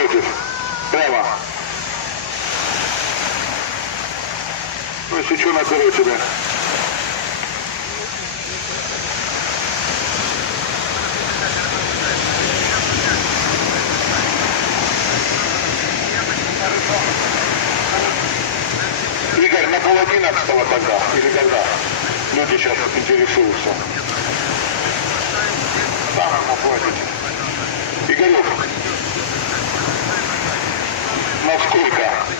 напротив. Прямо. Ну, сечу на короче. Игорь, на 10:30 тогда, или когда? Люди сейчас интересуются. Там ему платите. Игорек, на сколько?